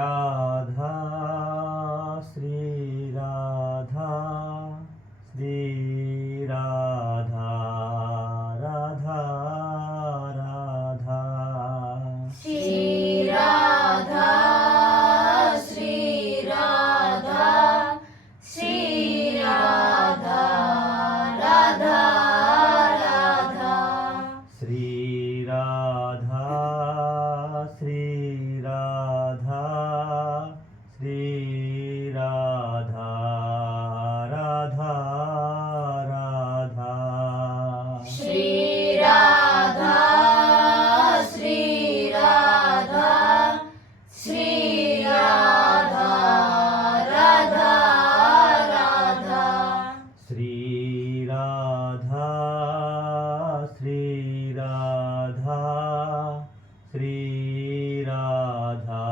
Radha Shri Radha Shri Radha Radha Radha Shri Radha Shri Radha Shri Radha Radha Radha Shri Radha Shri Radha Shri Radha Radha Radha Shri Radha Shri Radha Shri Radha Radha Radha Shri Radha Shri Radha Shri Radha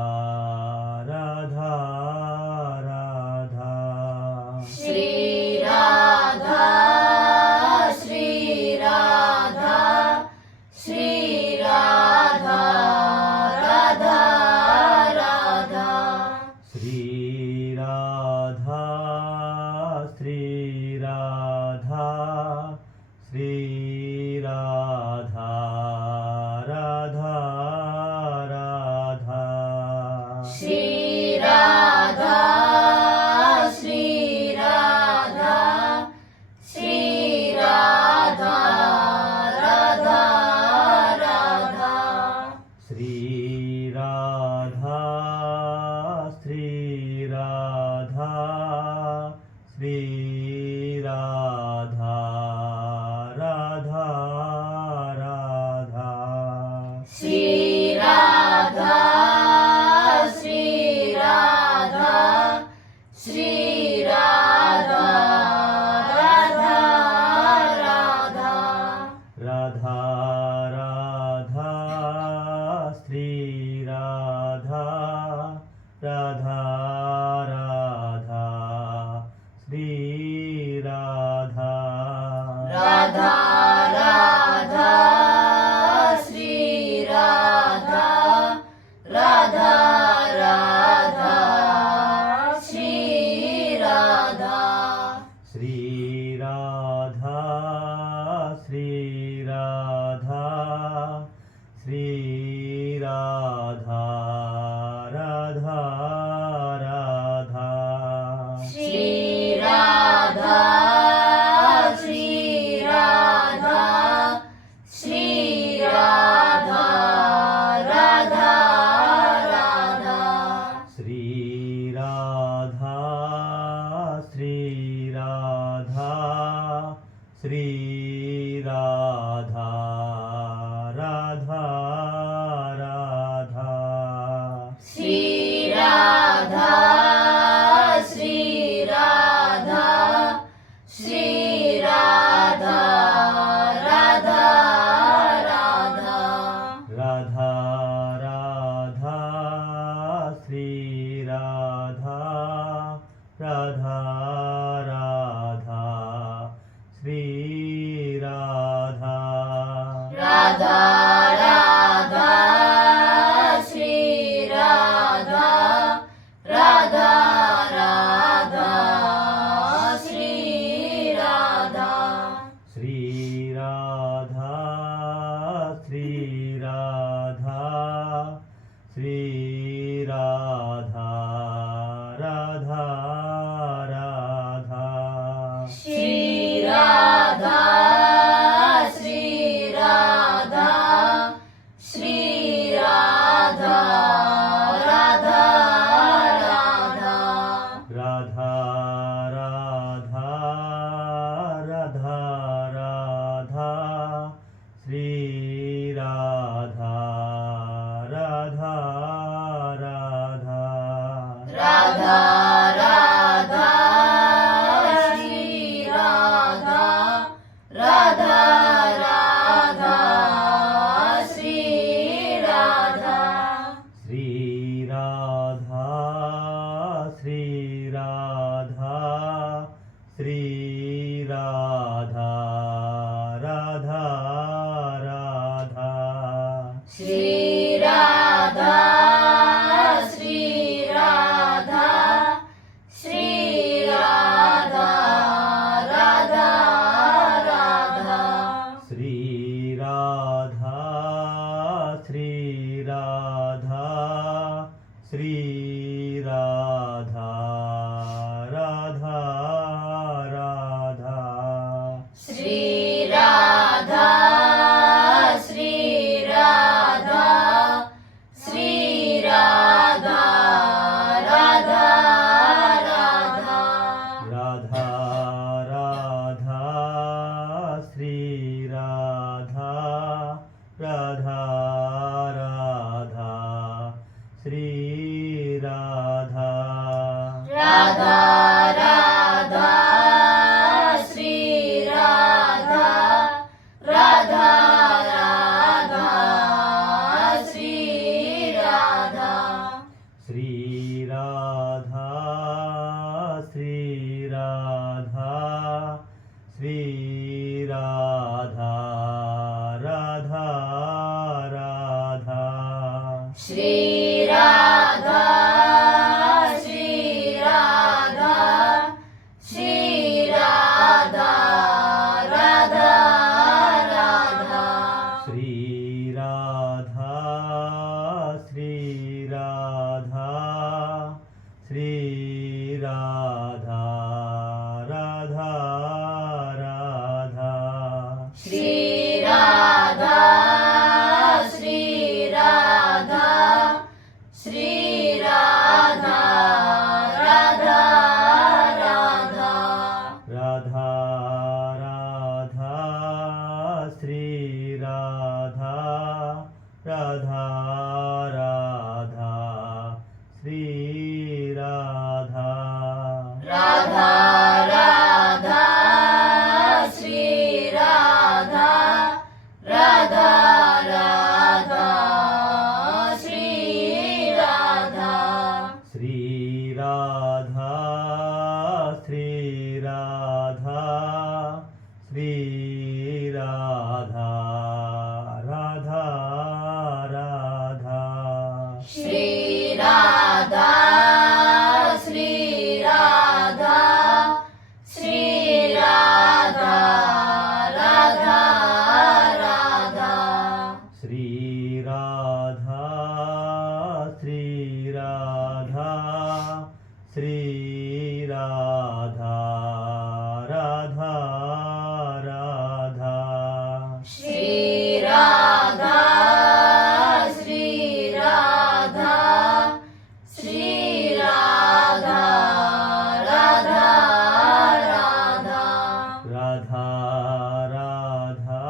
Radha Radha Shri Radha Shri Radha Shri Radha Radha Radha Shri Radha Shri Radha Shri Radha Radha Radha Shri Radha Shri Radha Shri Radha Radha Radha Shri Radha Shri Radha Shri Radha Radha Radha Shri Radha Shri Radha Shri Radha Radha Radha Radha Radha Shri Radha Radha Radha Shri Radha Radha Radha Shri Radha Radha Radha Shri Radha Shri Radha Shri Radha Shri Radha Radha Radha Shri Radha Shri Radha Shri Radha Radha Radha Shri Radha Shri Radha Shri Radha Radha Radha Shri Radha Shri Radha Shri Radha Radha Radha Radha Radha Shri Radha Radha Radha Shri Radha Radha Radha Shri Radha Radha Radha Shri Radha Shri Radha Shri Radha Shri Radha Radha Radha Shri Radha Shri Radha Shri Radha Radha Radha Radha Radha Radha Radha Shri Radha Radha Radha Radha Radha Shri Radha Radha Radha Shri Radha Shri Radha Shri Radha Shri Radha Radha Radha Shri Radha Shri Shri Radha Radha Radha Shri Radha Radha Radha Shri Radha Shri Radha Shri Radha Shri Radha Radha Radha Shri Radha Shri Radha Shri Radha Radha Radha Shri Radha Shri Radha Shri Radha Radha Radha Shri Radha Shri Radha Shri Radha Radha Radha Radha Radha Shri Radha Radha Radha Shri Radha Radha Radha Shri Radha Radha Radha Shri Radha Shri Radha Shri Radha Shri Radha Radha Radha Shri Radha Shri Radha Shri Radha Radha Radha Shri Radha Shri Radha Shri Radha Radha Radha Shri Radha Shri Radha Shri Radha Radha Radha Radha Radha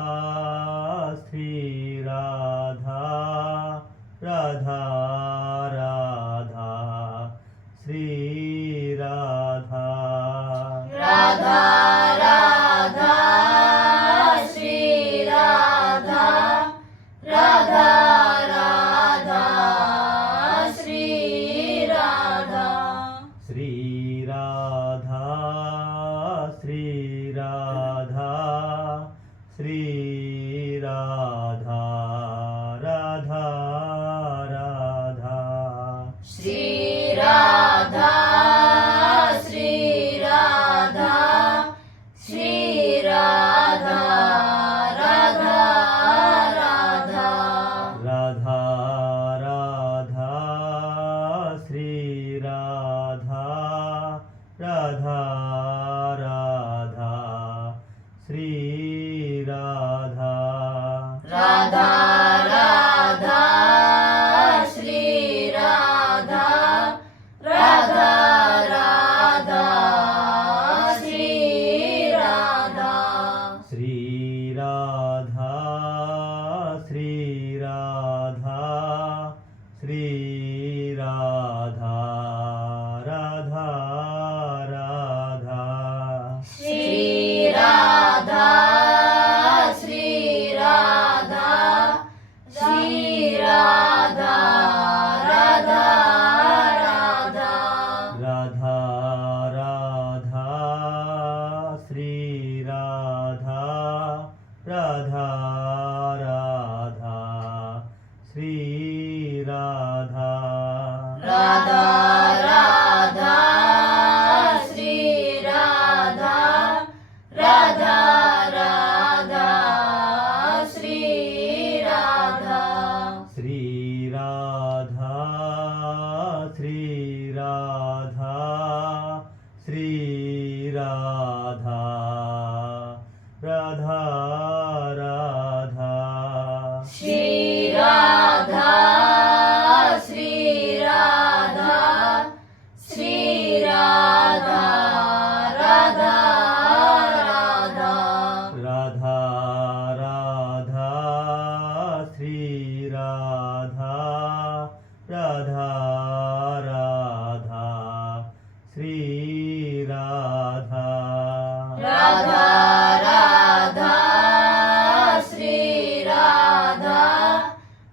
Shri Radha Radha Radha Shri Radha Radha Radha Shri Radha Radha Radha Shri Radha Shri Radha Shri Radha Shri Radha Radha Radha Shri Radha Shri Radha Shri Radha Radha Radha Radha Radha Shri Radha Radha Radha Shri Radha Radha Radha Shri Radha Radha Radha Shri Radha Shri Radha Shri Radha Shri Radha Radha Radha Shri Radha Shri Radha Shri Radha Radha Radha Radha Radha Shri Radha Radha Radha Shri Radha Radha Radha Shri Radha Radha Radha Shri Radha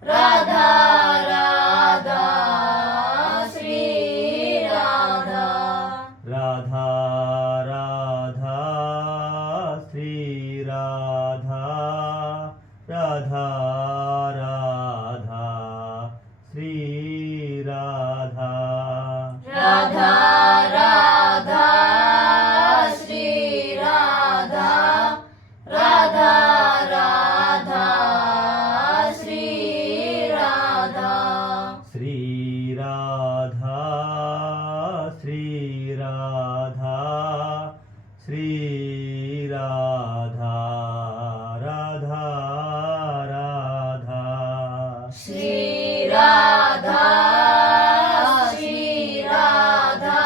Radha Radha Shri Radha Radha Radha Shri Radha Radha Radha Shri Radha Radha Radha Shri Radha Radha Radha Shri Radha Shri Radha Shri Radha Shri Radha Radha Radha Shri Radha Shri Radha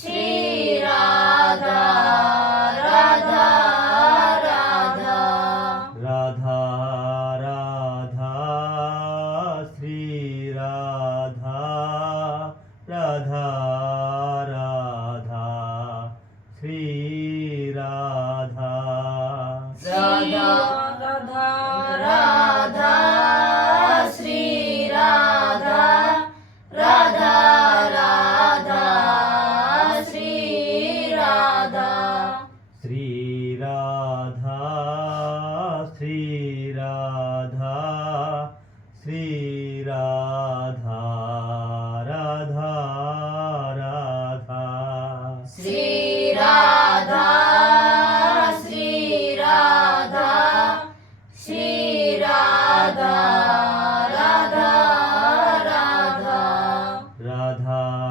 Shri Radha Radha Radha Radha Radha Shri Radha Radha Radha Shri Radha Radha Radha Shri Radha Radha Radha Shri Radha Shri Radha Shri Radha Shri Radha Radha Radha Shri Radha Shri Radha Shri Radha Radha Radha Radha